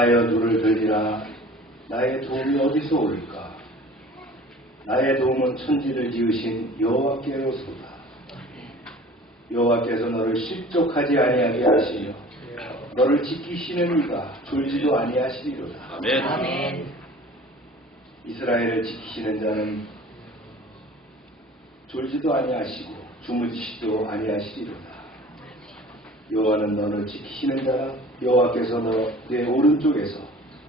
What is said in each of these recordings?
향하여 눈을 들리라. 나의 도움이 어디서 올까? 나의 도움은 천지를 지으신 여호와께로소다. 여호와께서 너를 실족하지 아니하게 하시며 너를 지키시는 이가 졸지도 아니하시리로다. 아멘. 아멘. 이스라엘을 지키시는 자는 졸지도 아니하시고 주무시지도 아니하시리로다. 여호와는 너를 지키시는 자라. 여호와께서 내 오른쪽에서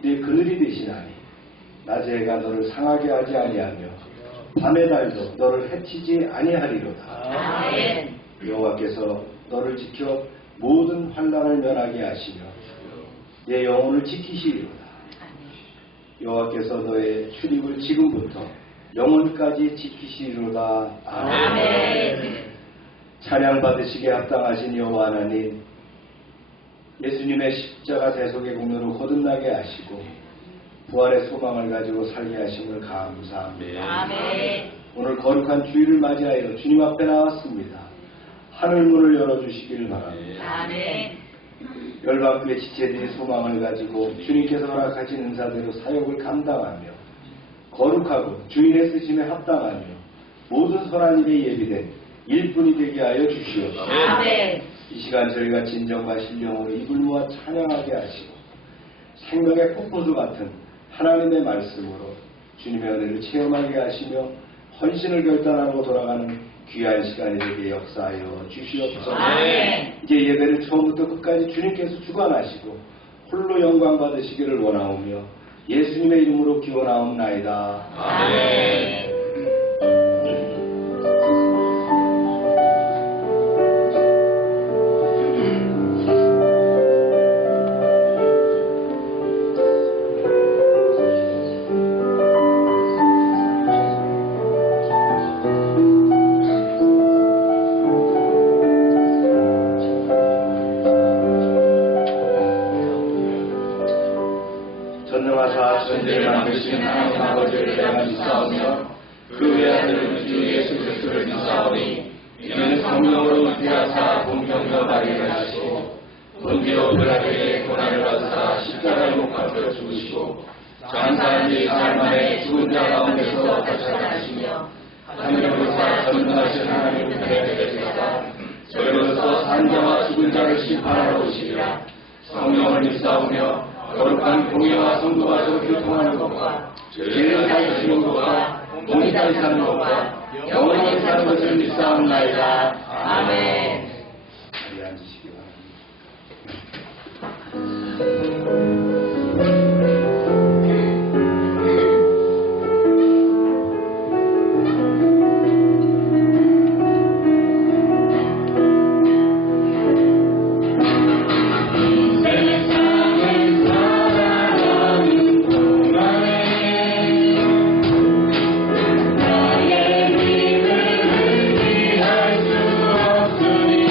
내 그늘이 되시나니 낮에 해가 너를 상하게 하지 아니하며 밤의 달도 너를 해치지 아니하리로다. 아멘. 여호와께서 너를 지켜 모든 환난을 면하게 하시며 내 영혼을 지키시리로다. 여호와께서 너의 출입을 지금부터 영원까지 지키시리로다. 아멘. 찬양 받으시기에 합당하신 여호와 하나님, 예수님의 십자가 대속의 공로로 거듭나게 하시고 부활의 소망을 가지고 살게 하심을 감사합니다. 아멘. 오늘 거룩한 주일을 맞이하여 주님 앞에 나왔습니다. 하늘 문을 열어주시기를 바랍니다. 아멘. 열방교회 지체들이 소망을 가지고 주님께서 허락하신 은사대로 사역을 감당하며 거룩하고 주인의 쓰심에 합당하며 모든 선한 일에 예비된 일꾼이 되게 하여 주시옵소서. 아멘. 이 시간 저희가 진정과 신령으로 입을 모아 찬양하게 하시고 생명의 폭포수 같은 하나님의 말씀으로 주님의 은혜를 체험하게 하시며 헌신을 결단하고 돌아가는 귀한 시간이 되게 역사하여 주시옵소서. 아멘. 이제 예배를 처음부터 끝까지 주님께서 주관하시고 홀로 영광 받으시기를 원하오며 예수님의 이름으로 기원하옵나이다. 아멘. 전능하사 천지를 만드신 하나님 아버지를 내가 믿사오며 그 외아들 주 예수 그리스도를 믿사오니 이는 성령으로 잉태하사 본경과 발의를 하시고 본디오 빌라도에게 고난을 받으사 십자가에 못 박혀 죽으시고 장사한 지 4일 만에 죽은 자 가운데서 다시 살아나시며 하늘로서 전능하신 하나님 우편에 계시다가 저희로서 산자와 죽은 자를 심판하러 오시리라. 성령을 믿사오며 거룩한 공예와 성도가 서 교통하는 것과 죄를 사주시는 것과 몸이 다시 사는 것과 영원히 사는 것을 믿사옵나이다. 아멘. 자리에 앉으시기 바랍니다. 나의 힘을 의지할 수 없으니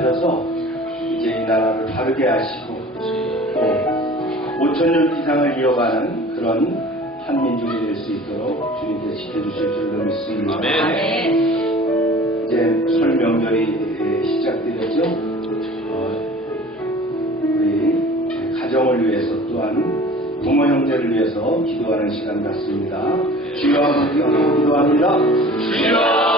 하셔서 이제 이 나라를 바르게 하시고 또 5,000년 이상을 이어가는 그런 한민족이 될 수 있도록 주님께서 지켜주실 줄로 믿습니다. 아멘. 이제 설 명절이 시작되었죠. 우리 가정을 위해서 또한 부모 형제를 위해서 기도하는 시간 같습니다. 주여 기도합니다. 주여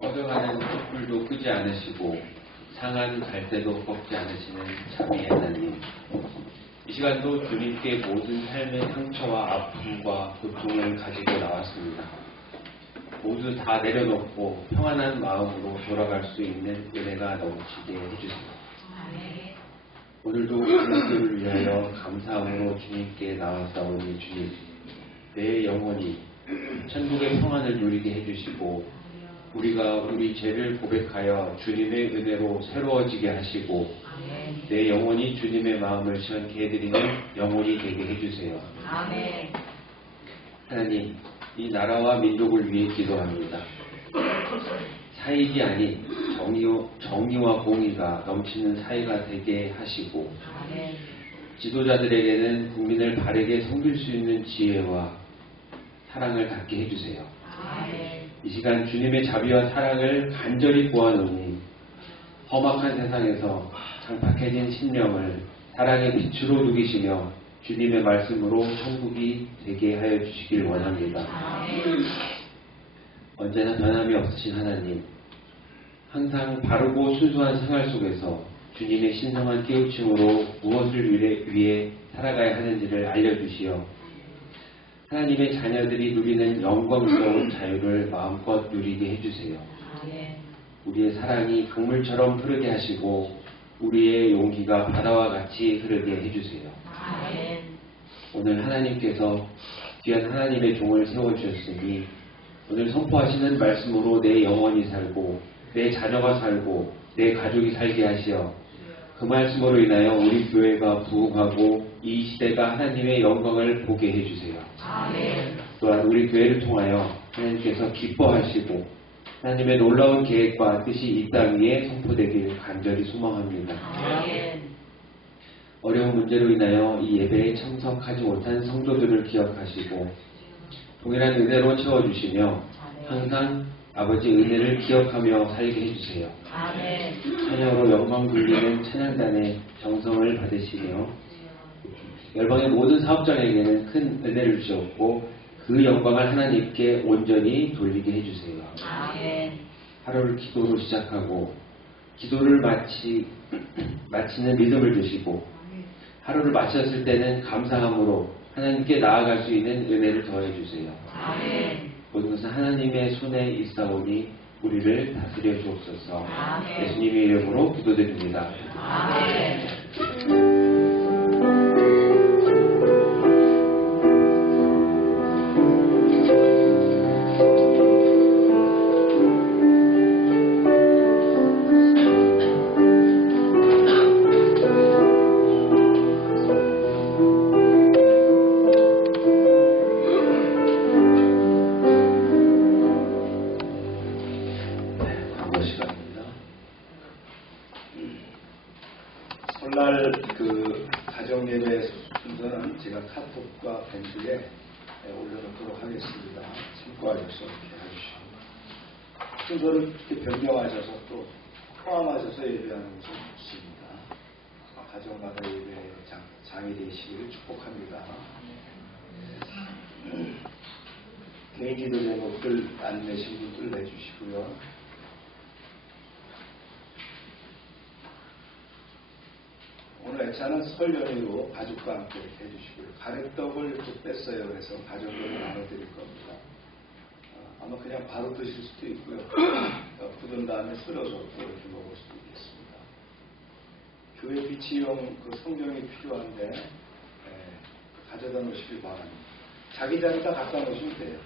뻗어가는 촛불도 끄지 않으시고 상한 갈대도 꺾지 않으시는 참의 하나님, 이 시간도 주님께 모든 삶의 상처와 아픔과 고통을 가지고 나왔습니다. 모두 다 내려놓고 평안한 마음으로 돌아갈 수 있는 은혜가 넘치게 해주세요. 오늘도 그리스도를 위하여 감사함으로 주님께 나왔사오니 주님, 내 영혼이 천국의 평안을 누리게 해주시고 우리가 우리 죄를 고백하여 주님의 은혜로 새로워지게 하시고 내 영혼이 주님의 마음을 시원케 해드리는 영혼이 되게 해주세요. 아멘. 하나님, 이 나라와 민족을 위해 기도합니다. 사익이 아닌 정의와 공의가 넘치는 사회가 되게 하시고 아멘. 지도자들에게는 국민을 바르게 섬길 수 있는 지혜와 사랑을 갖게 해주세요. 아멘. 이 시간 주님의 자비와 사랑을 간절히 구하노니 험악한 세상에서 장팍해진 심령을 사랑의 빛으로 누기시며 주님의 말씀으로 천국이 되게 하여 주시길 원합니다. 아멘. 언제나 변함이 없으신 하나님, 항상 바르고 순수한 생활 속에서 주님의 신성한 깨우침으로 무엇을 위해 살아가야 하는지를 알려주시어 하나님의 자녀들이 누리는 영광스러운 자유를 마음껏 누리게 해주세요. 아멘. 우리의 사랑이 강물처럼 흐르게 하시고 우리의 용기가 바다와 같이 흐르게 해주세요. 아멘. 오늘 하나님께서 귀한 하나님의 종을 세워주셨으니 오늘 선포하시는 말씀으로 내 영혼이 살고 내 자녀가 살고 내 가족이 살게 하시어 그 말씀으로 인하여 우리 교회가 부흥하고 이 시대가 하나님의 영광을 보게 해주세요. 아멘. 또한 우리 교회를 통하여 하나님께서 기뻐하시고 하나님의 놀라운 계획과 뜻이 이 땅 위에 선포되길 간절히 소망합니다. 아멘. 어려운 문제로 인하여 이 예배에 참석하지 못한 성도들을 기억하시고 동일한 은혜로 채워주시며 항상 아버지 은혜를 기억하며 살게 해주세요. 아멘. 찬양으로 영광 돌리는 찬양단의 정성을 받으시며 열방의 모든 사업장에게는 큰 은혜를 주셨고 그 영광을 하나님께 온전히 돌리게 해주세요. 아멘. 하루를 기도로 시작하고 기도를 마치는 믿음을 주시고 하루를 마쳤을 때는 감사함으로 하나님께 나아갈 수 있는 은혜를 더해주세요. 아멘. 모든 것은 하나님의 손에 있사오니 우리를 다스려 주옵소서. 아멘. 예수님의 이름으로 기도드립니다. 아멘. 광고 시간입니다. 설날 그 가정 예배 순서는 제가 카톡과 밴드에 올려놓도록 하겠습니다. 참고하셔서 이렇게 해주시고 순서를 이렇게 변경하셔서 또 포함하셔서 예배하는 것은 좋습니다. 가정마다 예배 장이 되시기를 축복합니다. 개인 기도 제목들 안 내신 분들 내주시고요. 오늘 애차는 설 연휴로 가족과 함께 해주시고요. 가래떡을 또 뺐어요. 그래서 가족으로 나눠드릴 겁니다. 아마 그냥 바로 드실 수도 있고요. 굳은 다음에 쓸어서 또 이렇게 먹을 수도 있겠습니다. 교회 비치용 그 성경이 필요한데 가져다 놓으시길 바랍니다. 자기 자리다 갖다 놓으시면 돼요.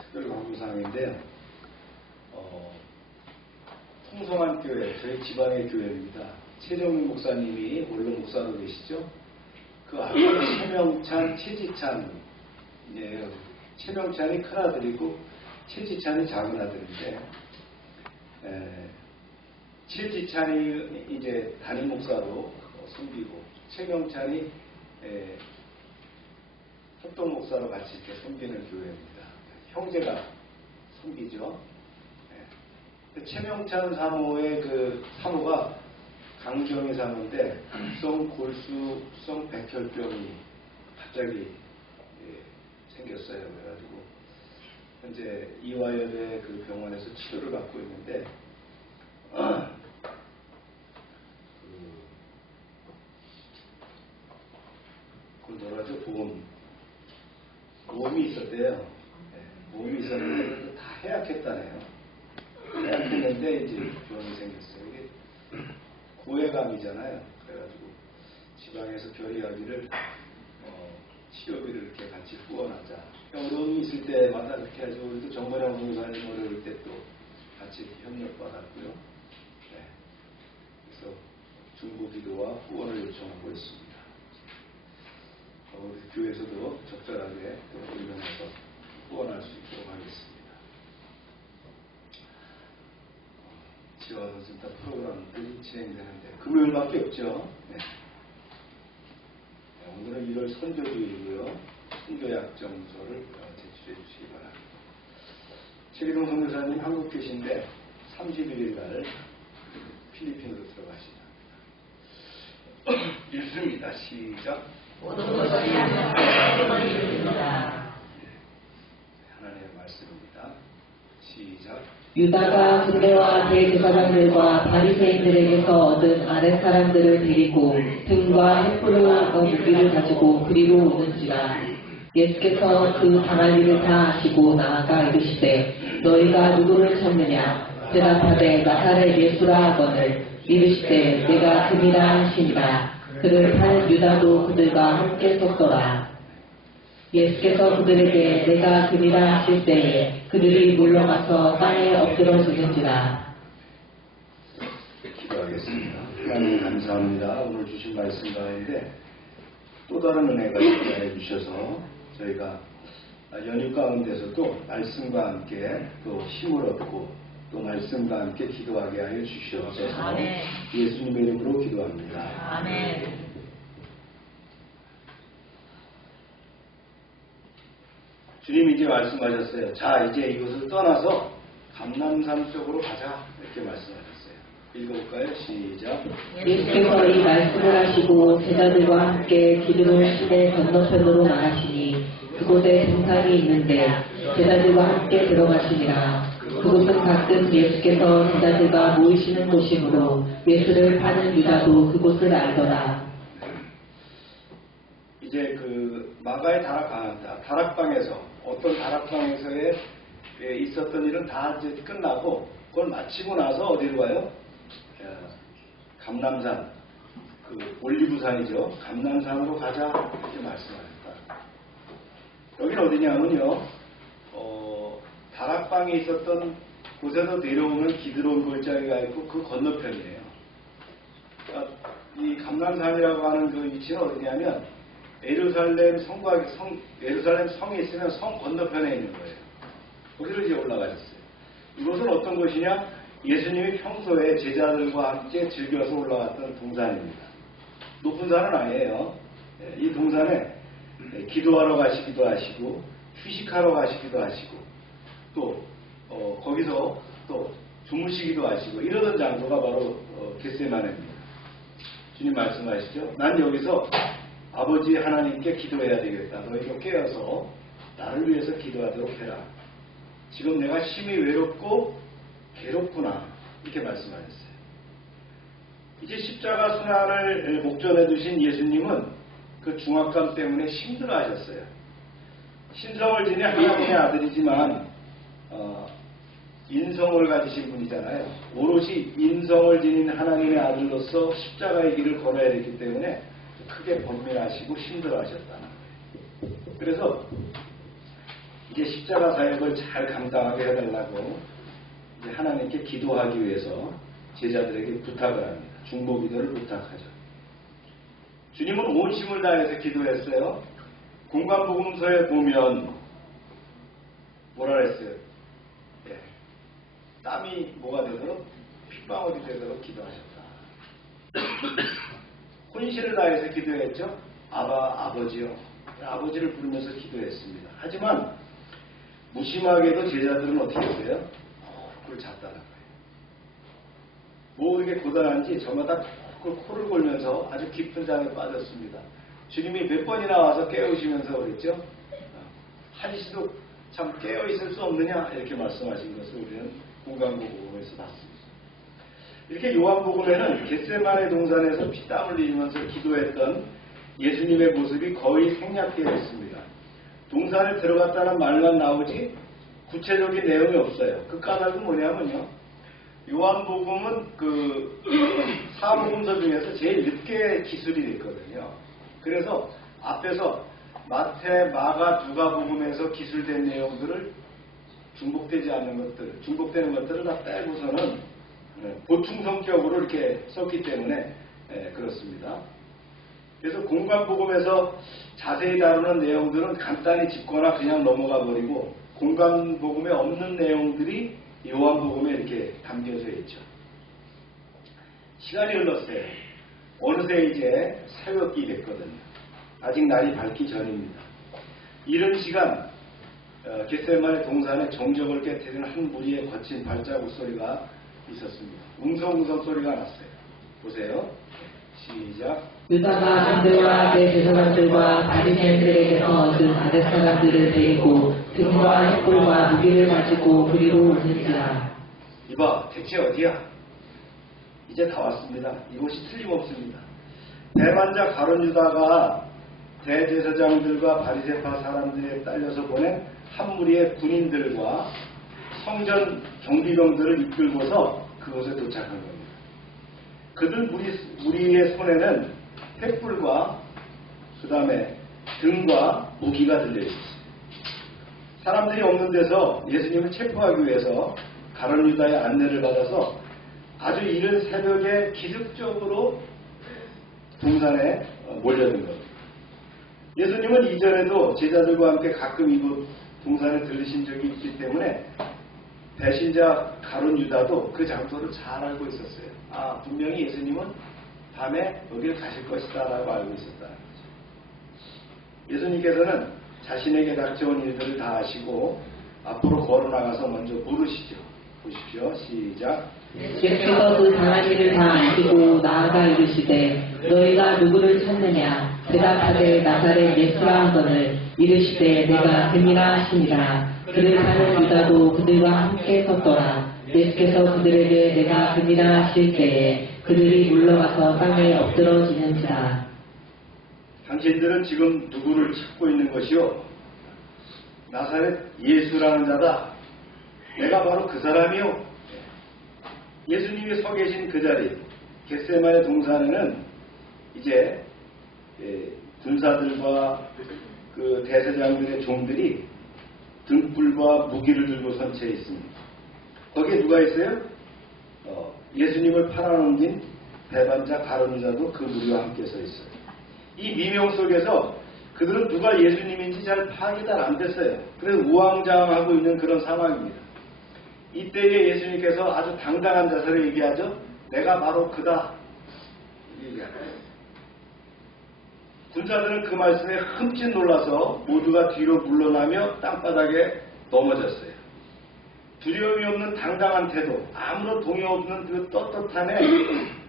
특별 광고사항인데요. 풍성한 교회, 저희 지방의 교회입니다. 최정민 목사님이 원로 목사로 계시죠. 그 아들 최명찬, 최지찬, 최명찬이 큰 아들이고 최지찬이 작은 아들인데, 최지찬이 이제 담임 목사로 섬기고 최명찬이 협동 목사로 같이 이렇게 섬기는 교회입니다. 형제가 섬기죠. 최명찬 사모의 그 사모가 강주영의 사모인데 급성 골수성 백혈병이 갑자기 생겼어요. 그래가지고 현재 이화여대 그 병원에서 치료를 받고 있는데 그 뭐라죠? 보험이 있었대요. 보험이 있었는데 다 해약했다네요. 해약했는데 이제 병이 생겼어요. 이게 고해감이잖아요. 그래가지고 지방에서 결의하기를 치료비를 이렇게 같이 후원하자. 어려움이 있을 때마다 그렇게 하죠. 우리도 정건영 공사님 어려울 때 또 같이 협력받았고요. 네. 그래서 중보기도와 후원을 요청하고 있습니다. 우리 교회에서도 적절하게 또 의논해서 후원할 수 있도록 하겠습니다. 지화선센터 프로그램들이 진행되는데 금요일밖에 없죠. 네. 오늘은 1월 선조주일이고요. 선교약정서를 제출해 주시기 바랍니다. 최기동 선교사님 한국 계신데 31일 날 필리핀으로 들어가시다. 읽습니다. 시작. 모든 것이 하나님의 이루어집니다. 하나님의 말씀입니다. 시작. 유다가 군대와 대제사장들과 바리새인들에게서 얻은 아랫사람들을 데리고 등과 횃불과 무기를 가지고 그리로 오는지라. 예수께서 그 당할 일을 다 아시고 나아가 이르시되 너희가 누구를 찾느냐. 대답하되 나사렛 예수라 하거늘 이르시되 내가 금이라 하시니라. 그를 파는 유다도 그들과 함께 섰더라. 예수께서 그들에게 내가 금이라 하실 때에 그들이 물러가서 땅에 엎드러지는지라. 기도하겠습니다. 하나님 감사합니다. 오늘 주신 말씀 가운데 또 다른 은혜가 있게 주셔서 저희가 연휴 가운데서도 말씀과 함께 또 힘을 얻고 또 말씀과 함께 기도하게 하여 주시옵소서. 아멘. 예수님의 이름으로 기도합니다. 아멘. 주님이 이제 말씀하셨어요. 자, 이제 이곳을 떠나서 감람산 쪽으로 가자. 이렇게 말씀하셨어요. 읽어볼까요? 시작. 예수께서 이 말씀을 하시고 제자들과 함께 기드론 시내 건너편으로 나가시니 그곳에 등산이 있는데 제자들과 함께 들어가시니라. 그곳은 가끔 예수께서 제자들과 모이시는 곳이므로 예수를 파는 유다도 그곳을 알더라. 이제 그 마가의 다락방에서 어떤 다락방에서의 있었던 일은 다 이제 끝나고 그걸 마치고 나서 어디로 가요? 감람산, 그 올리브산이죠. 감람산으로 가자 이렇게 말씀하셨다. 여기는 어디냐면요. 다락방에 있었던 곳에서 내려오는 기드론 골짜기가 있고 그 건너편이에요. 그러니까 이 감람산이라고 하는 그 위치는 어디냐면 예루살렘 성이 있으면 성 건너편에 있는 거예요. 거기로 이제 올라가셨어요. 이곳은 어떤 곳이냐? 예수님이 평소에 제자들과 함께 즐겨서 올라갔던 동산입니다. 높은 산은 아니에요. 이 동산에 기도하러 가시기도 하시고 휴식하러 가시기도 하시고 또 거기서 또 주무시기도 하시고 이러던 장소가 바로 겟세마네입니다. 주님 말씀하시죠. 난 여기서 아버지 하나님께 기도해야 되겠다. 너희도 깨어서 나를 위해서 기도하도록 해라. 지금 내가 심히 외롭고 괴롭구나. 이렇게 말씀하셨어요. 이제 십자가 순환을 목전에 두신 예수님은 그 중압감 때문에 힘들어하셨어요. 신성을 지닌 하나님의 아들이지만 인성을 가지신 분이잖아요. 오롯이 인성을 지닌 하나님의 아들로서 십자가의 길을 걸어야 되기 때문에 크게 번민하시고 힘들어하셨다는 거예요. 그래서 이제 십자가 사역을 잘 감당하게 해달라고 이제 하나님께 기도하기 위해서 제자들에게 부탁을 합니다. 중보기도를 부탁하죠. 주님은 온 힘을 다해서 기도했어요. 공관복음서에 보면 뭐라 그랬어요? 땀이 뭐가 되도록 핏방울이 되도록 기도하셨다. 혼신을 다해서 기도했죠. 아버지요. 아버지를 부르면서 기도했습니다. 하지만 무심하게도 제자들은 어떻게 했어요? 그걸 잡다는 거예요. 뭐 이게 고단한지 저마다 코를 골면서 아주 깊은 잠에 빠졌습니다. 주님이 몇 번이나 와서 깨우시면서 그랬죠. 한시도 참 깨어있을 수 없느냐 이렇게 말씀하신 것을 우리는 공관복음에서 봤습니다. 이렇게 요한복음에는 겟세마네 동산에서 피땀 흘리면서 기도했던 예수님의 모습이 거의 생략되어 있습니다. 동산에 들어갔다는 말만 나오지 구체적인 내용이 없어요. 그 까닭은 뭐냐면요. 요한복음은 그 사복음서 중에서 제일 늦게 기술이 됐거든요. 그래서 앞에서 마태, 마가, 누가복음에서 기술된 내용들을 중복되지 않는 것들, 중복되는 것들을 다 빼고서는 보충 성격으로 이렇게 썼기 때문에 그렇습니다. 그래서 공관복음에서 자세히 다루는 내용들은 간단히 짚거나 그냥 넘어가 버리고 공관복음에 없는 내용들이 요한복음에 이렇게 담겨져 있죠. 시간이 흘렀어요. 어느새 이제 새벽이 됐거든요. 아직 날이 밝기 전입니다. 이른 시간 겟세마네 동산에 정적을 깨뜨리는 한 무리의 거친 발자국 소리가 있었습니다. 웅성웅성 소리가 났어요. 보세요. 시작. 유다가 안드레와 대제사장들과 바리새인들에게서 얻은 아랫사람들을 데리고 등과 햇불과 무기를 가지고 그리로 오는지라. 이봐, 대체 어디야? 이제 다 왔습니다. 이곳이 틀림없습니다. 대반자 가룟 유다가 대제사장들과 바리새파 사람들에 딸려서 보낸 한 무리의 군인들과 성전 경비병들을 이끌고서 그곳에 도착한 겁니다. 그들 무리의 손에는 횃불과 그 다음에 등과 무기가 들려 있었어요. 사람들이 없는 데서 예수님을 체포하기 위해서 가룟 유다의 안내를 받아서 아주 이른 새벽에 기습적으로 동산에 몰려든 겁니다. 예수님은 이전에도 제자들과 함께 가끔 이곳 동산에 들르신 적이 있기 때문에 배신자 가룟 유다도 그 장소를 잘 알고 있었어요. 아, 분명히 예수님은 밤에 여길 가실 것이다 라고 알고 있었다는 거죠. 예수님께서는 자신에게 닥쳐온 일들을 다 아시고 앞으로 걸어나가서 먼저 물으시죠. 보십시오. 시작. 예수께서 그 당한 일을 다 아시고 나아가 이르시되 너희가 누구를 찾느냐 대답하되 나사렛 예수라 하거늘 이르시되 내가 됨이라 하시니라. 그를 타는 유다도 그들과 함께 섰더라. 예수께서 그들에게 내가 됨이라 하실 때에 그들이 물러가서 땅에 엎드러지는지라. 당신들은 지금 누구를 찾고 있는 것이요? 나사렛 예수라는 자다. 내가 바로 그 사람이요. 예수님이 서 계신 그 자리 겟세마네 동산에는 이제 군사들과 그 대제사장들의 종들이 등불과 무기를 들고 선체해 있습니다. 거기에 누가 있어요? 예수님을 팔아넘긴 배반자 가룟 유다도 그 무리와 함께 서 있어요. 이 미명 속에서 그들은 누가 예수님인지 잘 파악이 잘 안 됐어요. 그래서 우왕좌왕하고 있는 그런 상황입니다. 이때에 예수님께서 아주 당당한 자세로 얘기하죠. 내가 바로 그다. 얘기합니다. 군사들은 그 말씀에 흠칫 놀라서 모두가 뒤로 물러나며 땅바닥에 넘어졌어요. 두려움이 없는 당당한 태도, 아무런 동요 없는 그 떳떳함에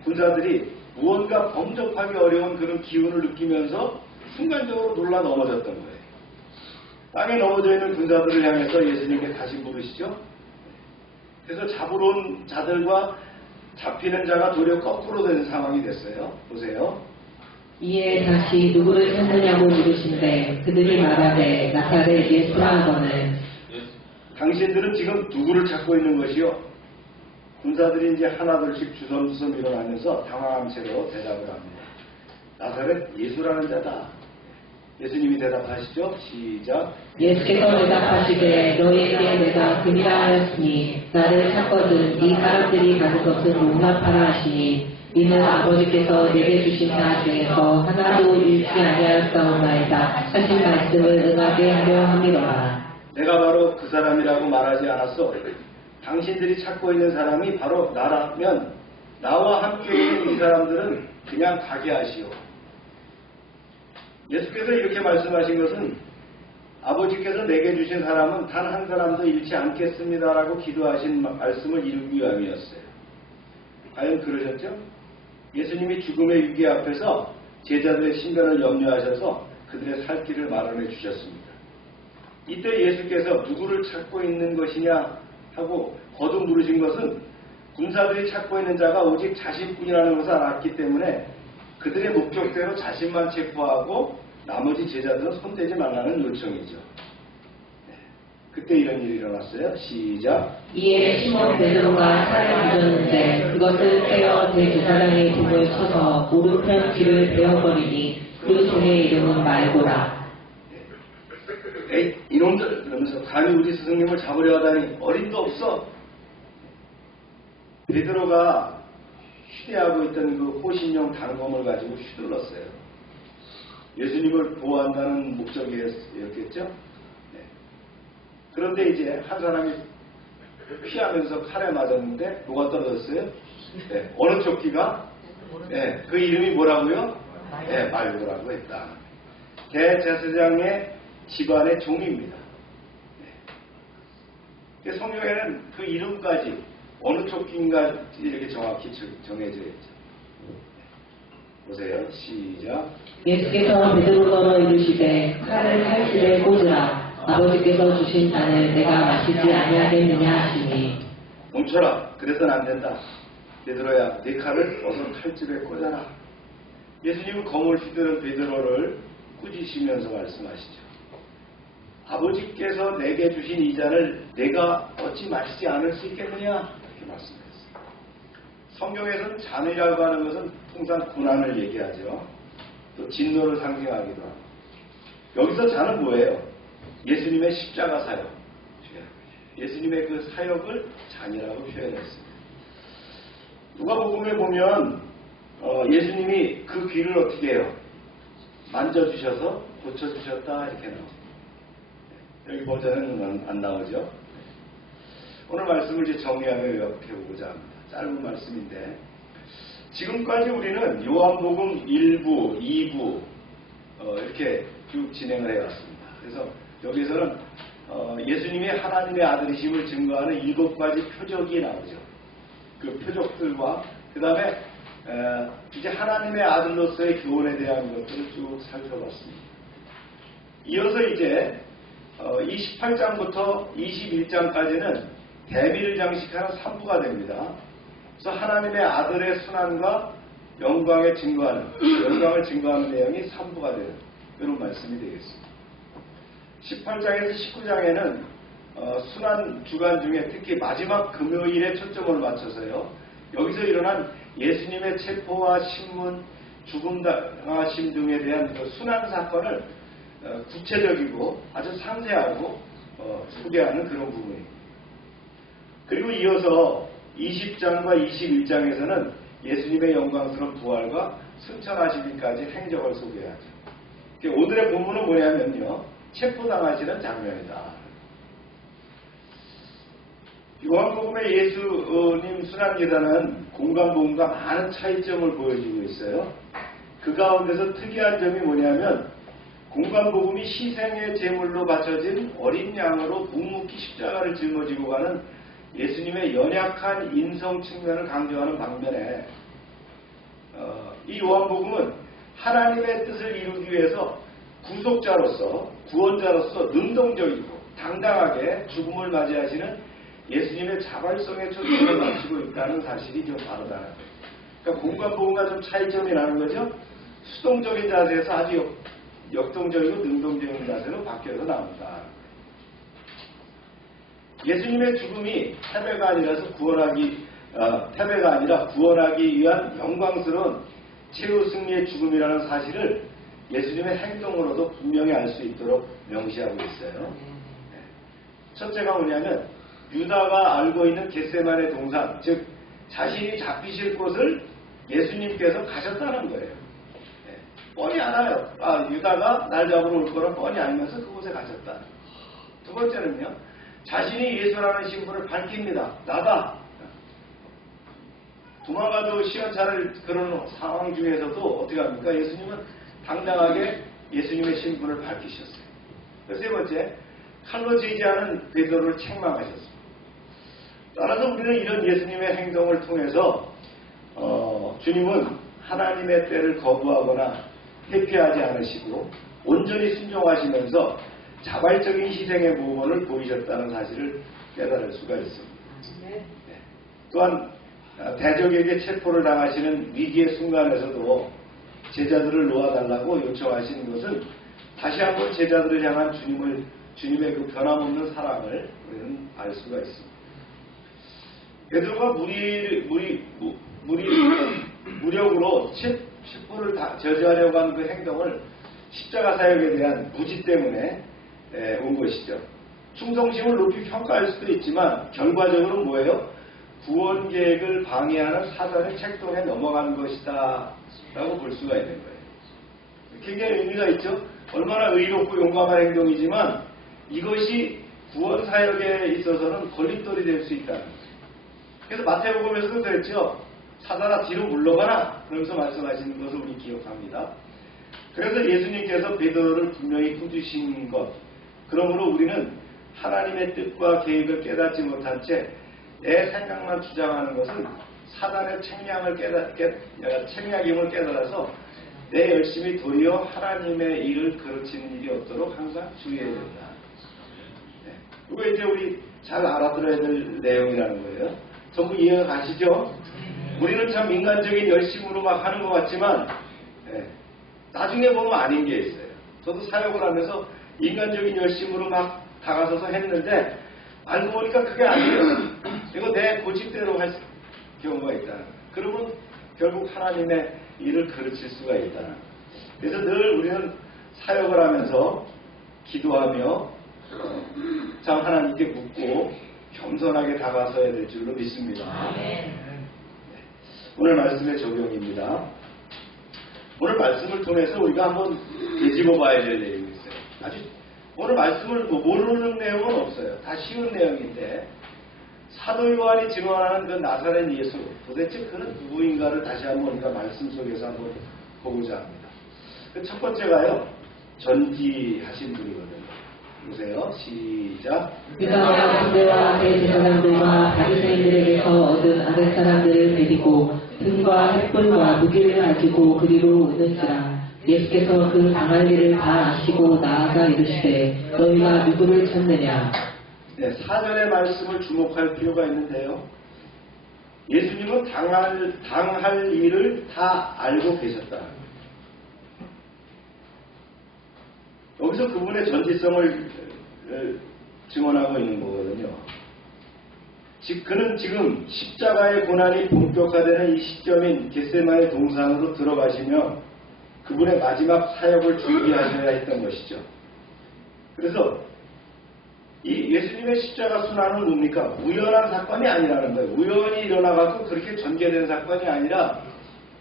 군사들이 무언가 범접하기 어려운 그런 기운을 느끼면서 순간적으로 놀라 넘어졌던 거예요. 땅에 넘어져 있는 군사들을 향해서 예수님께 다시 물으시죠. 그래서 잡으러 온 자들과 잡히는 자가 도리어 거꾸로 되는 상황이 됐어요. 보세요. 이에 다시 누구를 찾느냐고 물으신데 그들이 말하되 나사렛 예수라 하거늘 당신들은 지금 누구를 찾고 있는 것이요? 군사들이 이제 하나둘씩 주섬주섬 일어나면서 당황한 채로 대답을 합니다. 나사렛 예수라는 자다. 예수님이 대답하시죠. 시작. 예수께서 대답하시되 너희에게 내가 금이라 하였으니 나를 찾거든 이 사람들이 가진 것은 용납하라 하시니 이는 아버지께서 내게 주신 자 중에서 하나도 잃지 아니하였사오나이다 하신 말씀을 응하게 하려 함이로라. 내가 바로 그 사람이라고 말하지 않았어. 당신들이 찾고 있는 사람이 바로 나라면 나와 함께 있는 이 사람들은 그냥 가게 하시오. 예수께서 이렇게 말씀하신 것은 아버지께서 내게 주신 사람은 단 한 사람도 잃지 않겠습니다라고 기도하신 말씀을 이루기 위함이었어요. 과연 그러셨죠? 예수님이 죽음의 위기 앞에서 제자들의 신변을 염려하셔서 그들의 살 길을 마련해 주셨습니다. 이때 예수께서 누구를 찾고 있는 것이냐 하고 거듭 물으신 것은 군사들이 찾고 있는 자가 오직 자신뿐이라는 것을 알았기 때문에 그들의 목적대로 자신만 체포하고 나머지 제자들은 손대지 말라는 요청이죠. 네. 그때 이런 일이 일어났어요. 시작. 이에 시몬 베드로가 칼을 가졌는데 그것을 떼어 대제사장의 등을 쳐서 오른편 귀를 베어버리니 그 종의 이름은 말고라. 에이 이놈들 그러면서 감히 우리 스승님을 잡으려 하다니 어림도 없어. 베드로가 휴대하고 있던 그 호신용 단검을 가지고 휘둘렀어요. 예수님을 보호한다는 목적이었겠죠. 네. 그런데 이제 한 사람이 피하면서 칼에 맞았는데 뭐가 떨어졌어요? 네. 어느 쪽 귀가? 네. 그 이름이 뭐라고요? 네. 말고라고 했다. 대제사장의 집안의 종입니다. 네. 성경에는 그 이름까지 어느 쪽 귀인가 이렇게 정확히 정해져 있죠. 보세요. 시작. 예수께서 베드로더러 이르시되 칼을 칼집에 꽂으라. 아버지께서 주신 잔을 내가 마시지 아니하겠느냐 하시니. 멈춰라. 그래서는 안 된다. 베드로야, 네 칼을 어서 칼집에 꽂아라. 예수님은 검을 휘두른 베드로를 꾸짖으면서 말씀하시죠. 아버지께서 내게 주신 이 잔을 내가 어찌 마시지 않을 수 있겠느냐? 이렇게 말씀했어요. 성경에서는 잔이라고 하는 것은 통상 고난을 얘기하죠. 또 진노를 상징하기도 하고. 여기서 잔은 뭐예요? 예수님의 십자가 사역. 예수님의 그 사역을 잔이라고 표현했습니다. 누가복음에 보면 예수님이 그 귀를 어떻게 해요? 만져주셔서 고쳐주셨다 이렇게 나옵니다. 여기 버전에는 안 나오죠. 오늘 말씀을 이제 정리하며 요약해보고자 합니다. 짧은 말씀인데 지금까지 우리는 요한복음 1부, 2부 이렇게 쭉 진행을 해왔습니다. 그래서 여기서는 예수님이 하나님의 아들이심을 증거하는 7가지 표적이 나오죠. 그 표적들과 그 다음에 이제 하나님의 아들로서의 교훈에 대한 것들을 쭉 살펴봤습니다. 이어서 이제 28장부터 21장까지는 대미를 장식하는 3부가 됩니다. 그래서 하나님의 아들의 순환과 영광을 증거하는 내용이 3부가 되는 이런 말씀이 되겠습니다. 18장에서 19장에는 순환 주간 중에 특히 마지막 금요일에 초점을 맞춰서요. 여기서 일어난 예수님의 체포와 신문, 죽음 당하심 등에 대한 그 순환 사건을 구체적이고 아주 상세하고 소개하는 그런 부분입니다. 그리고 이어서 20장과 21장에서는 예수님의 영광스러운 부활과 승천하시기까지 행적을 소개하죠. 오늘의 본문은 뭐냐면요. 체포당하시는 장면이다. 요한복음의 예수님 순환기사는 공간복음과 많은 차이점을 보여주고 있어요. 그 가운데서 특이한 점이 뭐냐면 공간복음이 희생의 제물로 바쳐진 어린 양으로 묵묵히 십자가를 짊어지고 가는 예수님의 연약한 인성 측면을 강조하는 반면에 이 요한복음은 하나님의 뜻을 이루기 위해서 구속자로서 구원자로서 능동적이고 당당하게 죽음을 맞이하시는 예수님의 자발성에 초점을 맞추고 있다는 사실이 좀 다르다는 거예요. 그러니까 공간복음과 좀 차이점이 나는 거죠. 수동적인 자세에서 아주 역동적이고 능동적인 자세로 바뀌어서 나온다. 예수님의 죽음이 패배가 아니라 구원하기 위한 영광스러운 최후 승리의 죽음이라는 사실을 예수님의 행동으로도 분명히 알 수 있도록 명시하고 있어요. 첫째가 뭐냐면 유다가 알고 있는 겟세마네 동산, 즉 자신이 잡히실 곳을 예수님께서 가셨다는 거예요. 뻔히 알아요. 유다가 날 잡으러 올 거라 뻔히 알면서 그곳에 가셨다. 두 번째는요. 자신이 예수라는 신분을 밝힙니다. 나다. 도망가도 시원찮을 그런 상황 중에서도 어떻게 합니까? 예수님은 당당하게 예수님의 신분을 밝히셨어요. 그래서 세 번째, 칼로 제지하는 베드로를 책망하셨습니다. 따라서 우리는 이런 예수님의 행동을 통해서 주님은 하나님의 때를 거부하거나 회피하지 않으시고 온전히 순종하시면서 자발적인 희생의 모범을 보이셨다는 사실을 깨달을 수가 있습니다. 네. 또한 대적에게 체포를 당하시는 위기의 순간에서도 제자들을 놓아달라고 요청하시는 것은 다시 한번 제자들을 향한 주님의 그 변함없는 사랑을 우리는 알 수가 있습니다. 베드로가 무력으로 체포를 저지하려고 하는 그 행동을 십자가 사역에 대한 무지 때문에 온 것이죠. 충성심을 높이 평가할 수도 있지만 결과적으로 뭐예요? 구원 계획을 방해하는 사단의 책동에 넘어가는 것이다 라고 볼 수가 있는 거예요. 굉장히 의미가 있죠. 얼마나 의롭고 용감한 행동이지만 이것이 구원 사역에 있어서는 걸림돌이 될 수 있다는 거예요. 그래서 마태복음에서도 그랬죠. 사단아 뒤로 물러가라 그러면서 말씀하시는 것을 우리 기억합니다. 그래서 예수님께서 베드로를 분명히 꾸짖으신 것, 그러므로 우리는 하나님의 뜻과 계획을 깨닫지 못한 채 내 생각만 주장하는 것은 사단의 책략임을 깨달아서 내 열심히 도리어 하나님의 일을 그르치는 일이 없도록 항상 주의해야 된다. 이거 이제 우리 잘 알아들어야 될 내용이라는 거예요. 전부 이해가 가시죠? 우리는 참 인간적인 열심으로 막 하는 것 같지만 나중에 보면 아닌 게 있어요. 저도 사역을 하면서 인간적인 열심으로 막 다가서서 했는데 알고 보니까 그게 아니에요. 이거 내 고집대로 할 경우가 있다는 거예요. 그러면 결국 하나님의 일을 가르칠 수가 있다. 그래서 늘 우리는 사역을 하면서 기도하며 참 하나님께 묻고 겸손하게 다가서야 될 줄로 믿습니다. 아멘. 오늘 말씀의 적용입니다. 오늘 말씀을 통해서 우리가 한번 되짚어 봐야 될 내용이 있어요. 아주 오늘 말씀을 모르는 내용은 없어요. 다 쉬운 내용인데 사도 요한이 증언하는 그 나사렛 예수, 도대체 그는 누구인가를 다시 한번 우리가 말씀 속에서 한번 보고자 합니다. 그 첫 번째가요, 전지하신 분이거든요. 보세요. 시작. 유다와 군대와 대제사장들과 바리새인들에게서 얻은 아랫 사람들을 데리고 등과 횃불과 무기를 가지고 그리로 오는지라. 예수께서 그 당할 일을 다 아시고 나아가 이르시되 너희가 누구를 찾느냐. 네, 사전의 말씀을 주목할 필요가 있는데요. 예수님은 당할 일을 다 알고 계셨다. 여기서 그분의 전지성을 증언하고 있는 거거든요. 그는 지금 십자가의 고난이 본격화되는 이 시점인 겟세마네 동산으로 들어가시며 그분의 마지막 사역을 준비하셔야 했던 것이죠. 그래서 이 예수님의 십자가 순환은 뭡니까? 우연한 사건이 아니라는 거예요. 우연히 일어나가지고 그렇게 전개된 사건이 아니라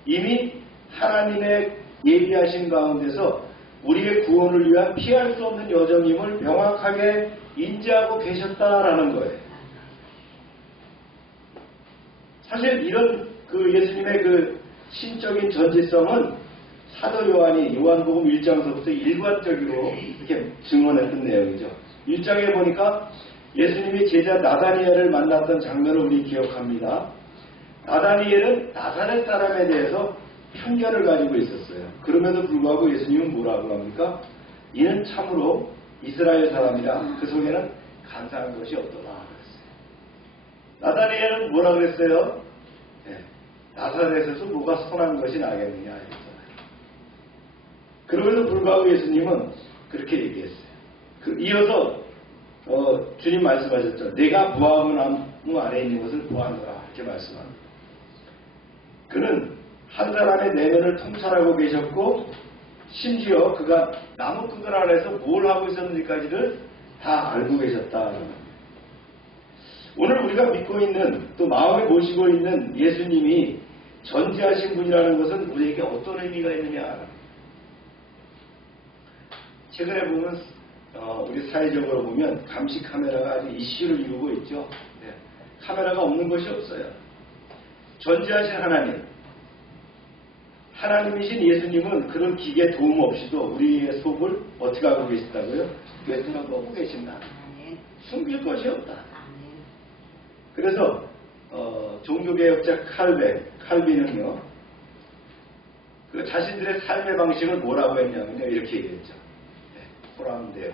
이미 하나님의 예비하신 가운데서 우리의 구원을 위한 피할 수 없는 여정임을 명확하게 인지하고 계셨다라는 거예요. 사실 이런 그 예수님의 그 신적인 전지성은 사도 요한이 요한복음 1장서부터 일관적으로 이렇게 증언했던 내용이죠. 1장에 보니까 예수님이 제자 나다니엘을 만났던 장면을 우리 기억합니다. 나다니엘은 나사렛 사람에 대해서 편견을 가지고 있었어요. 그럼에도 불구하고 예수님은 뭐라고 합니까? 이는 참으로 이스라엘 사람이라 그 속에는 간사한 것이 없더라 그랬어요. 나다니엘은 뭐라 그랬어요? 네, 나사렛에서 뭐가 선한 것이 나겠느냐 했잖아요. 그럼에도 불구하고 예수님은 그렇게 얘기했어요. 이어서 주님 말씀하셨죠. 내가 부하고 나무 아래에 있는 것을 보아노라 이렇게 말씀합니다. 그는 한 사람의 내면을 통찰하고 계셨고 심지어 그가 나무 그늘 아래에서 뭘 하고 있었는지까지를 다 알고 계셨다. 오늘 우리가 믿고 있는 또 마음에 모시고 있는 예수님이 전지하신 분이라는 것은 우리에게 어떤 의미가 있느냐. 최근에 보면 우리 사회적으로 보면 감시 카메라가 아주 이슈를 이루고 있죠. 네. 카메라가 없는 것이 없어요. 전지하신 하나님이신 예수님은 그런 기계 도움 없이도 우리의 속을 어떻게 하고 계시다고요? 꿰뚫어보고 계신다. 숨길 것이 없다. 그래서 종교개혁자 칼빈은요, 그 자신들의 삶의 방식을 뭐라고 했냐면요, 이렇게 얘기했죠. 네, 코람데오.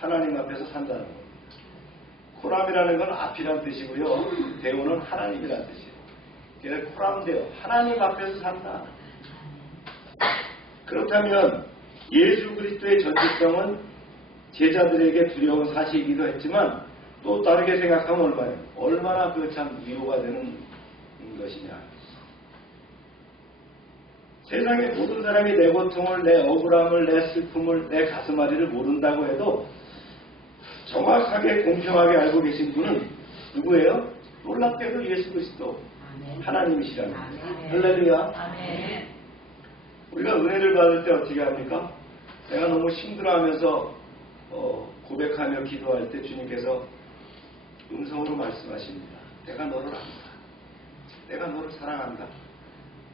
하나님 앞에서 산다는 겁니다. 코람이라는 건 앞이란 뜻이고요, 데오는 하나님이란 뜻이에요. 그래서 코람데오, 하나님 앞에서 산다. 그렇다면 예수 그리스도의 전지성은 제자들에게 두려운 사실이기도 했지만 또 다르게 생각하면 얼마나 그 참 위로가 되는 것이냐. 세상의 모든 사람이 내 고통을, 내 억울함을, 내 슬픔을, 내 가슴앓이를 모른다고 해도 정확하게 공평하게 알고 계신 분은 누구예요? 놀랍게도 예수 그리스도 하나님이시라는 거예요. 할렐루야. 우리가 은혜를 받을 때 어떻게 합니까? 내가 너무 힘들어하면서 고백하며 기도할 때 주님께서 음성으로 말씀하십니다. 내가 너를 안다. 내가 너를 사랑한다.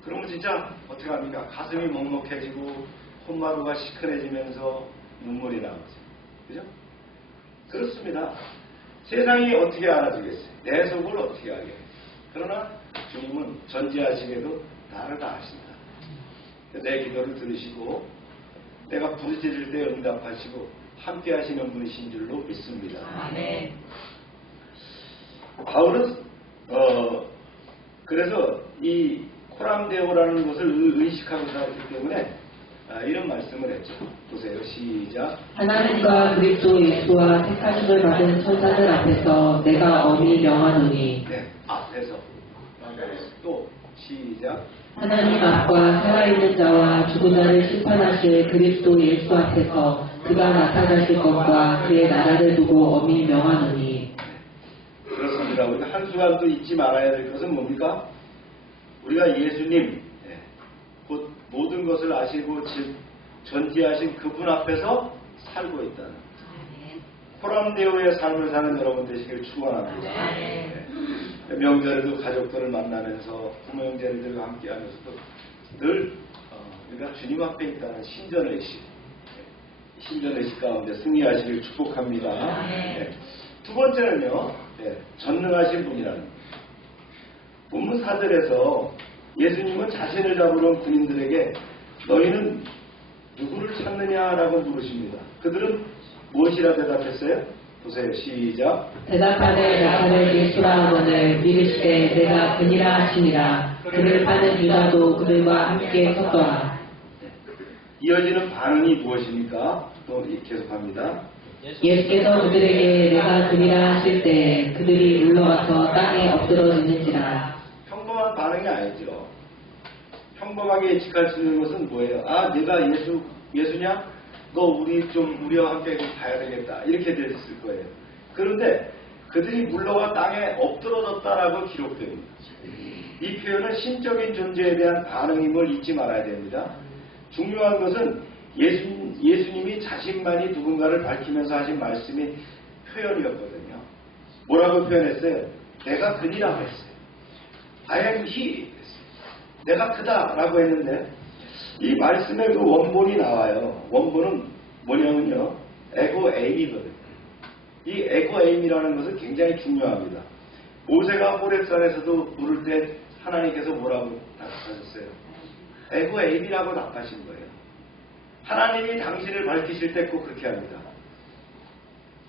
그러면 진짜 어떻게 합니까? 가슴이 먹먹해지고 콧마루가 시큰해지면서 눈물이 나오죠. 그죠? 그렇습니다. 세상이 어떻게 알아주겠어요? 내 속을 어떻게 알겠어요? 그러나 주님은 전지하시게도 나를 다 아신다. 내 기도를 들으시고 내가 부르짖을 때 응답하시고 함께 하시는 분이신 줄로 믿습니다. 아멘. 바울은 그래서 이 코람데오라는 것을 의식하고 살았기 때문에 이런 말씀을 했죠. 보세요. 시작. 하나님과 그리스도 예수와 택하심을 받은 천사들 앞에서 내가 엄히 명하노니. 네, 앞에서. 또 시작. 하나님 앞과 살아있는 자와 죽은 자를 심판하실 그리스도 예수 앞에서 그가 나타나실 것과 그의 나라를 두고 엄히 명하노니. 그렇습니다. 우리가 한순간도 잊지 말아야 될 것은 뭡니까? 우리가 예수님, 곧 모든 것을 아시고 전지하신 그분 앞에서 살고 있다는 호람데오의 삶을 사는 여러분 되시길 축원합니다. 명절에도 가족들을 만나면서 부모 형제들과 함께하면서도 늘 우리가 주님 앞에 있다는 신전의식 가운데 승리하시길 축복합니다. 두 번째는요, 전능하신 분이라는 본문 4절에서 예수님은 자신을 잡으러 온 군인들에게 너희는 누구를 찾느냐라고 물으십니다. 그들은 무엇이라 대답했어요? 보세요. 시작. 대답하되 나사렛 예수라 하거늘 믿으시되 내가 그니라 하시니라. 그를 파는 유다도 그들과 함께 섰더라. 이어지는 반응이 무엇입니까? 또 계속합니다. 예수께서 그들에게 내가 그니라 하실 때 그들이 물러와서 땅에 엎드러지는지라. 평범한 반응이 아니죠. 평범하게 예측할 수 있는 것은 뭐예요? 아, 내가 예수냐? 너 우리와 함께 가야 되겠다. 이렇게 됐을 거예요. 그런데 그들이 물러와 땅에 엎드러졌다라고 기록됩니다. 이 표현은 신적인 존재에 대한 반응임을 잊지 말아야 됩니다. 중요한 것은 예수님이 자신만이 누군가를 밝히면서 하신 말씀이 표현이었거든요. 뭐라고 표현했어요? 내가 그니라고 했어요. I am he. 내가 그다라고 했는데 이 말씀의 그 원본이 나와요. 원본은 뭐냐면요, 에고에임이거든요. 이 에고에임이라는 것은 굉장히 중요합니다. 모세가 호렙산에서도 물을 때 하나님께서 뭐라고 답하셨어요? 에고에임이라고 답하신 거예요. 하나님이 당신을 밝히실 때 꼭 그렇게 합니다.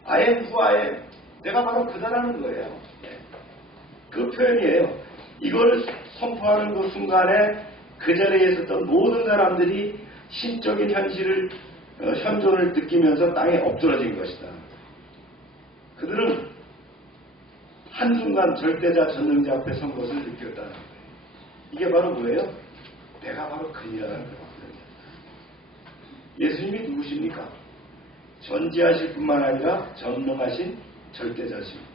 I am who I am. 내가 바로 그다라는 거예요. 그 표현이에요. 이걸 선포하는 그 순간에 그 자리에 있었던 모든 사람들이 신적인 현존을 느끼면서 땅에 엎드러진 것이다. 그들은 한순간 절대자 전능자 앞에 선 것을 느꼈다는 거예요. 이게 바로 뭐예요? 내가 바로 그니라는 거예요. 예수님이 누구십니까? 전지하실 뿐만 아니라 전능하신 절대자십니다.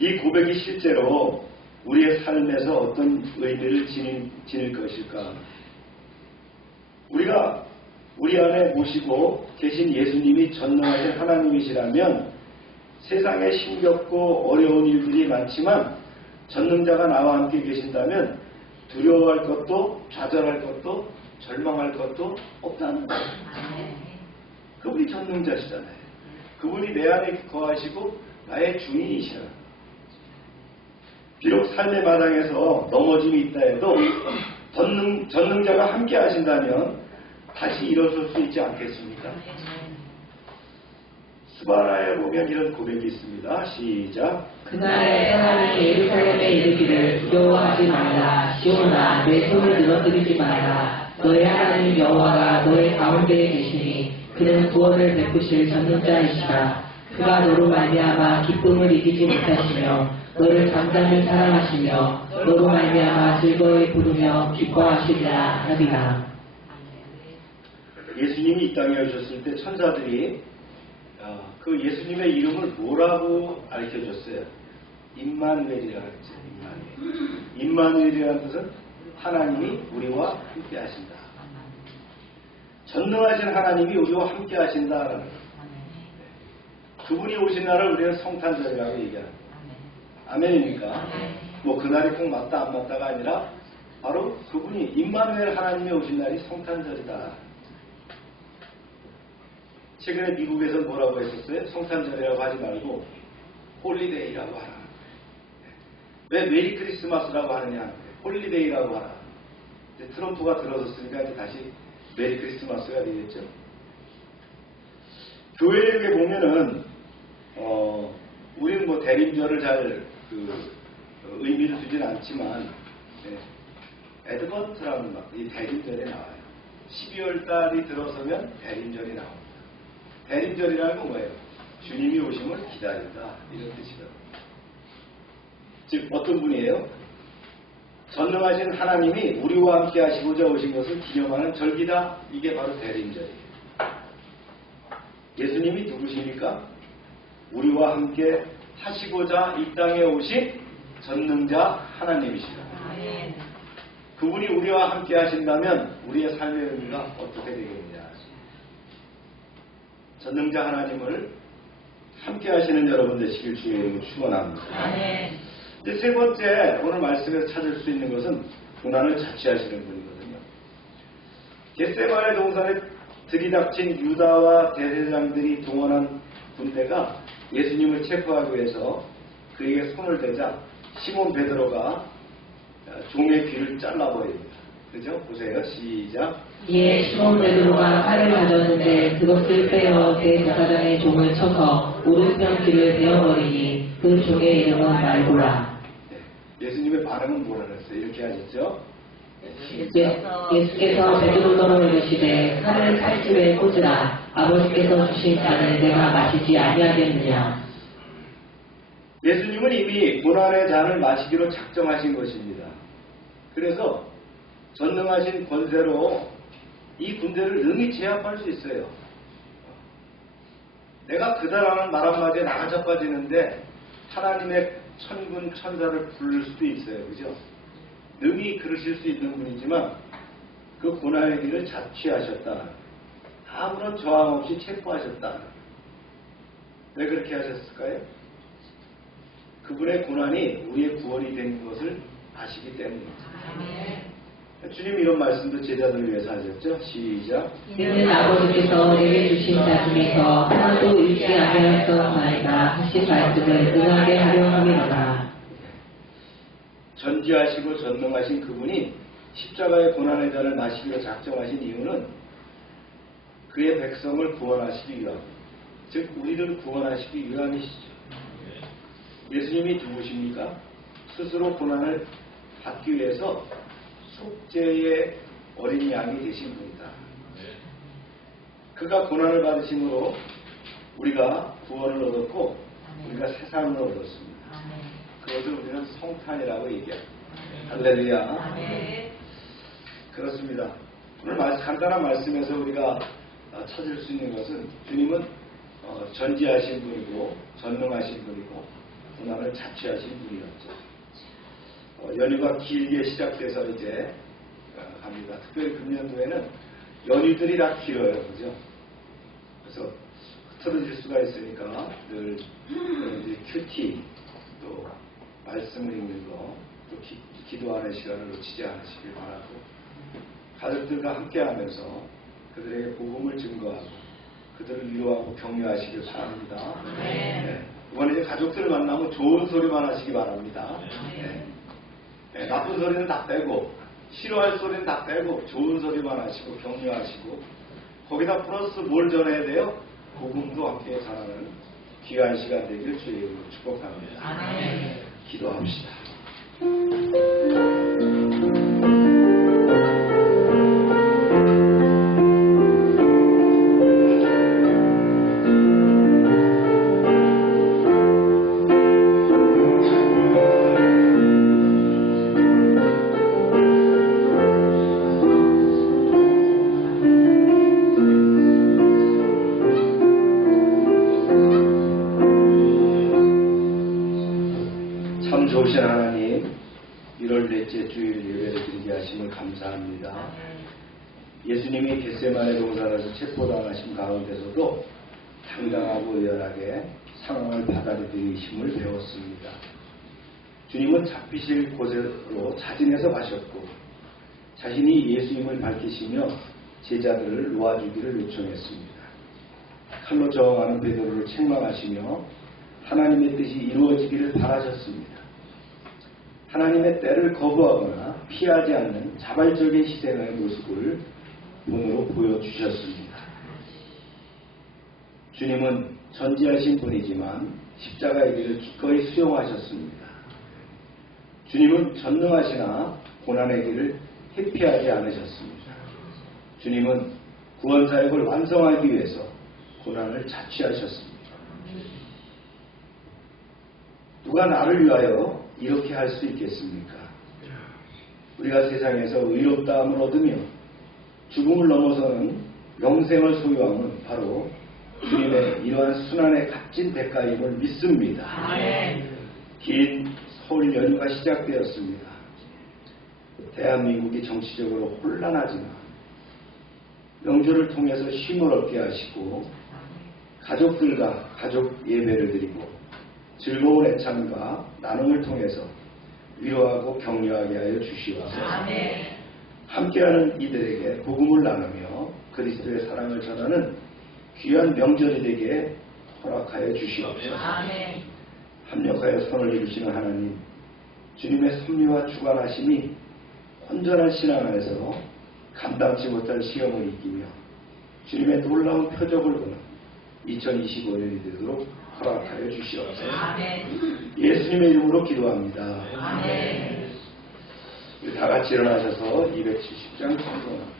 이 고백이 실제로 우리의 삶에서 어떤 의미를 지닐 것일까? 우리가 우리 안에 모시고 계신 예수님이 전능하신 하나님이시라면 세상에 힘겹고 어려운 일들이 많지만 전능자가 나와 함께 계신다면 두려워할 것도 좌절할 것도 절망할 것도 없다는 거예요. 그분이 전능자시잖아요. 그분이 내 안에 거하시고 나의 주인이시라. 비록 삶의 마당에서 넘어짐이 있다 해도 전능자가 함께 하신다면 다시 일어설 수 있지 않겠습니까? 스바나에 보면 이런 고백이 있습니다. 시작. 그날에 하나님이 예루살렘에 이르기를 두려워하지 말라. 시온아 내 손을 늘어뜨리지 말라. 너의 하나님 여호와가 너의 가운데에 계시니 그는 구원을 베푸실 전능자이시라. 그가 너로 말미암아 기쁨을 이기지 못하시며 너를 잠잠을 사랑하시며 너로 말미암아 즐거이 부르며 기뻐하시리라 하리라. 예수님이 이 땅에 오셨을 때 천사들이 그 예수님의 이름을 뭐라고 알려줬어요? 임마누엘이라고 했죠. 임마누엘이라는 뜻은 하나님이 우리와 함께 하신다. 전능하신 하나님이 우리와 함께 하신다라는 거예요. 그분이 오신 날을 우리는 성탄절이라고 얘기합니다. 아멘입니까? 뭐 그날이 꼭 맞다 안 맞다가 아니라 바로 그분이 임마누엘 하나님이 오신 날이 성탄절이다. 최근에 미국에서 뭐라고 했었어요? 성탄절이라고 하지 말고 홀리데이라고 하라. 왜 메리 크리스마스라고 하느냐? 홀리데이라고 하라. 이제 트럼프가 들어섰으니까 이제 다시 메리 크리스마스가 되겠죠. 교회에 보면은 우리는 뭐 대림절을 잘 의미를 두진 않지만 에드번트라는 이 대림절에 나와요. 12월 달이 들어서면 대림절이 나옵니다. 대림절이라는 건 뭐예요? 주님이 오심을 기다린다 이런 뜻이거든요. 즉 어떤 분이에요? 전능하신 하나님이 우리와 함께 하시고자 오신 것을 기념하는 절기다. 이게 바로 대림절이에요. 예수님이 누구십니까? 우리와 함께 하시고자 이 땅에 오신 전능자 하나님이시다. 아멘. 그분이 우리와 함께 하신다면 우리의 삶의 의미가 어떻게 되겠느냐. 전능자 하나님을 함께 하시는 여러분 되시길 주의 이름으로 축원합니다. 아멘. 이제 세 번째 오늘 말씀에서 찾을 수 있는 것은 고난을 자취하시는 분이거든요. 겟세마네 동산에 들이닥친 유다와 대제사장들이 동원한 군대가 예수님을 체포하기 위해서 그에게 손을 대자 시몬 베드로가 종의 귀를 잘라버립니다. 그죠? 보세요. 시작. 이에 시몬 베드로가 칼을 가졌는데 그것을 빼어 대제사장의 종을 쳐서 오른편 귀를 베어버리니 그 종의 이름은 말고라. 예수님의 반응은 뭐라 그랬어요? 이렇게 하셨죠? 예수께서 베드로더러 이르시되 칼을 칼집에 꽂으라. 아버지께서 주신 잔을 내가 마시지 아니하겠느냐. 예수님은 이미 고난의 잔을 마시기로 작정하신 것입니다. 그래서 전능하신 권세로 이 군대를 능히 제압할 수 있어요. 내가 그다라는 말 한마디에 나가 자빠지는데 하나님의 천군 천사를 부를 수도 있어요. 그죠? 능히 그러실 수 있는 분이지만 그 고난의 길을 자취하셨다. 아무런 저항 없이 체포하셨다. 왜 그렇게 하셨을까요? 그분의 고난이 우리의 구원이 된 것을 아시기 때문입니다. 주님 이런 말씀도 제자들을 위해서 하셨죠? 시작. 이는 아버지께서 내게 주신 자 중에서 하나도 잃지 아니하였사오나이다 하신 말씀을 응하게 하려 함이로다. 전지하시고 전능하신 그분이 십자가의 고난의 잔을 마시기로 작정하신 이유는 그의 백성을 구원하시기 위함, 즉 우리를 구원하시기 위함이시죠. 예수님이 누구십니까? 스스로 고난을 받기 위해서 속죄의 어린 양이 되신 분이다. 그가 고난을 받으심으로 우리가 구원을 얻었고 우리가 세상을 얻었습니다. 그것을 우리는 성탄이라고 얘기합니다. 할렐루야. 그렇습니다. 오늘 간단한 말씀에서 우리가 찾을 수 있는 것은 주님은 전지하신 분이고 전능하신 분이고 고난을 자취하신 분이었죠. 연휴가 길게 시작돼서 이제 갑니다. 특별히 금년도에는 연휴들이 다 길어요. 그죠? 그래서 흐트러질 수가 있으니까 늘 이제 큐티 또 말씀을 읽는 거 또 기도하는 시간을 놓치지 않으시길 바라고 가족들과 함께하면서 그들에게 복음을 증거하고 그들을 위로하고 격려하시길 바랍니다. 네. 이번에 이제 가족들 만나면 좋은 소리만 하시기 바랍니다. 네, 나쁜 소리는 다 빼고 싫어할 소리는 다 빼고 좋은 소리만 하시고 격려하시고 거기다 플러스 뭘 전해야 돼요? 복음도 함께 전하는 귀한 시간 되길 주의 이름으로 축복합니다. 아멘. 기도합시다. 참 좋으신 하나님, 1월 넷째 주일 예배를 드리게 하심을 감사합니다. 예수님이 겟세마네 동산에서 체포당하신 가운데서도 당당하고 의연하게 상황을 받아들이심을 배웠습니다. 주님은 잡히실 곳으로 자진해서 가셨고 자신이 예수님을 밝히시며 제자들을 놓아주기를 요청했습니다. 칼로 저항하는 베드로를 책망하시며 하나님의 뜻이 이루어지기를 바라셨습니다. 하나님의 때를 거부하거나 피하지 않는 자발적인 희생의 모습을 본으로 보여주셨습니다. 주님은 전지하신 분이지만 십자가의 길을 기꺼이 수용하셨습니다. 주님은 전능하시나 고난의 길을 회피하지 않으셨습니다. 주님은 구원사역을 완성하기 위해서 고난을 자취하셨습니다. 누가 나를 위하여 이렇게 할 수 있겠습니까? 우리가 세상에서 의롭다함을 얻으며 죽음을 넘어서는 영생을 소유함은 바로 주님의 이러한 순환의 값진 대가임을 믿습니다. 아멘. 긴 서울 연휴가 시작되었습니다. 대한민국이 정치적으로 혼란하지만 명절을 통해서 쉼을 얻게 하시고 가족들과 가족 예배를 드리고 즐거운 애찬과 나눔을 통해서 위로하고 격려하게 하여 주시옵소서. 아멘. 함께하는 이들에게 복음을 나누며 그리스도의 사랑을 전하는 귀한 명절이 되게 허락하여 주시옵소서. 아멘. 합력하여 선을 이루시는 하나님, 주님의 섭리와 주관하심이 온전한 신앙 안에서 감당치 못할 시험을 이기며 주님의 놀라운 표적을 보는 2025년이 되도록 허락하여 주시옵소서. 아멘. 예수님의 이름으로 기도합니다. 아멘. 우리 다 같이 일어나셔서 270장 찬송합니다.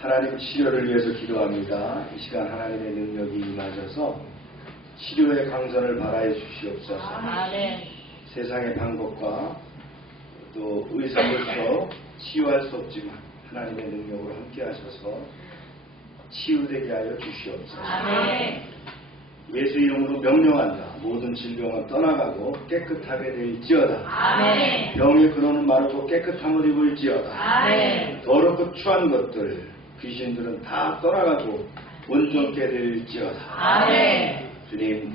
하나님 치료를 위해서 기도합니다. 이 시간 하나님의 능력이 임하셔서 치료의 강선을 발하여 주시옵소서. 아멘. 세상의 방법과 또 의사로서 치유할 수 없지만 하나님의 능력으로 함께 하셔서 치유되게 하여 주시옵소서. 아멘. 예수 이름으로 명령한다. 모든 질병은 떠나가고 깨끗하게 될지어다. 아멘. 병의 근원은 마르고 깨끗함을 입을지어다. 아멘. 더럽고 추한 것들, 귀신들은 다 떠나가고 온전케 될지어다. 아멘. 주님,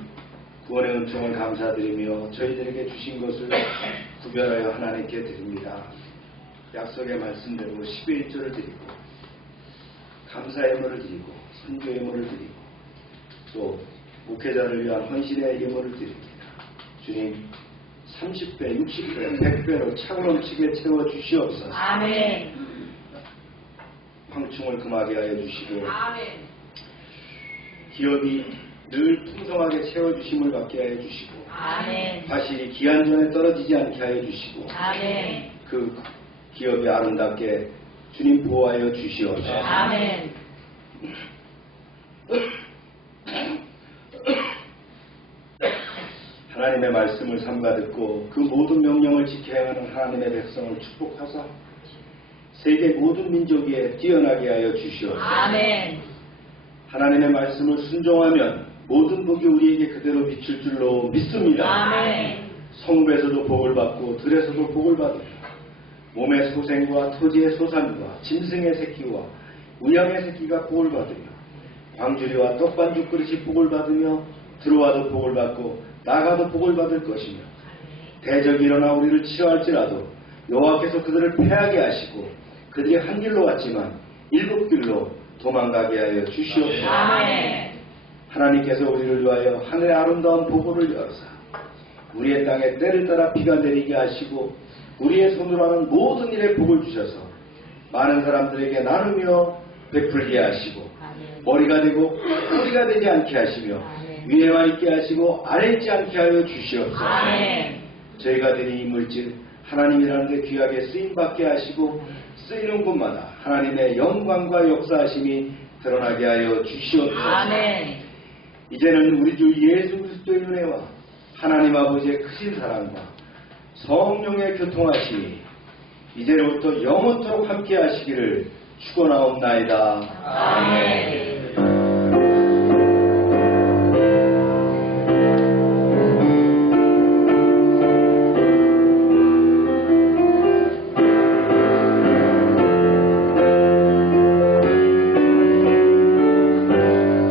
구원의 은총을 감사드리며 저희들에게 주신 것을 구별하여 하나님께 드립니다. 약속의 말씀대로 10의 1조를 드리고 감사의 예물을 드리고 선교의 예물을 드리고 또 목회자를 위한 헌신의 예물을 드립니다. 주님, 30배, 60배, 100배로 차고 넘치게 채워주시옵소서. 아멘. 황충을 금하게 하여 주시고 아멘. 기업이 늘 풍성하게 채워주심을 받게 하여 주시고 아멘. 다시 기한전에 떨어지지 않게 하여 주시고 아멘. 그 기업이 아름답게 주님 보호하여 주시옵소서. 아멘. 하나님의 말씀을 삼가 듣고 그 모든 명령을 지켜야 하는 하나님의 백성을 축복하사 세계 모든 민족 위에 뛰어나게 하여 주시옵소서. 아멘. 하나님의 말씀을 순종하면 모든 복이 우리에게 그대로 비칠 줄로 믿습니다. 아멘. 성읍에서도 복을 받고 들에서도 복을 받으며 몸의 소생과 토지의 소산과 짐승의 새끼와 우양의 새끼가 복을 받으며 광주리와 떡반죽 그릇이 복을 받으며 들어와도 복을 받고 나가도 복을 받을 것이며 대적이 일어나 우리를 치료할지라도 여호와께서 그들을 패하게 하시고 그들이 한 길로 왔지만 7길로 도망가게 하여 주시옵소서. 아멘. 하나님께서 우리를 위하여 하늘의 아름다운 보고를 열어사 우리의 땅에 때를 따라 비가 내리게 하시고 우리의 손으로 하는 모든 일에 복을 주셔서 많은 사람들에게 나누며 베풀게 하시고 머리가 되고 뿌리가 되지 않게 하시며 위에만 있게 하시고 아래 있지 않게 하여 주시옵소서. 아멘. 저희가 드린 이 물질 하나님이라는 데 귀하게 쓰임받게 하시고 쓰이는 곳마다 하나님의 영광과 역사하심이 드러나게 하여 주시옵소서. 아멘. 이제는 우리 주 예수 그리스도의 은혜와 하나님 아버지의 크신 사랑과 성령의 교통하심이 이제로부터 영원토록 함께 하시기를 축원하옵나이다. 아멘.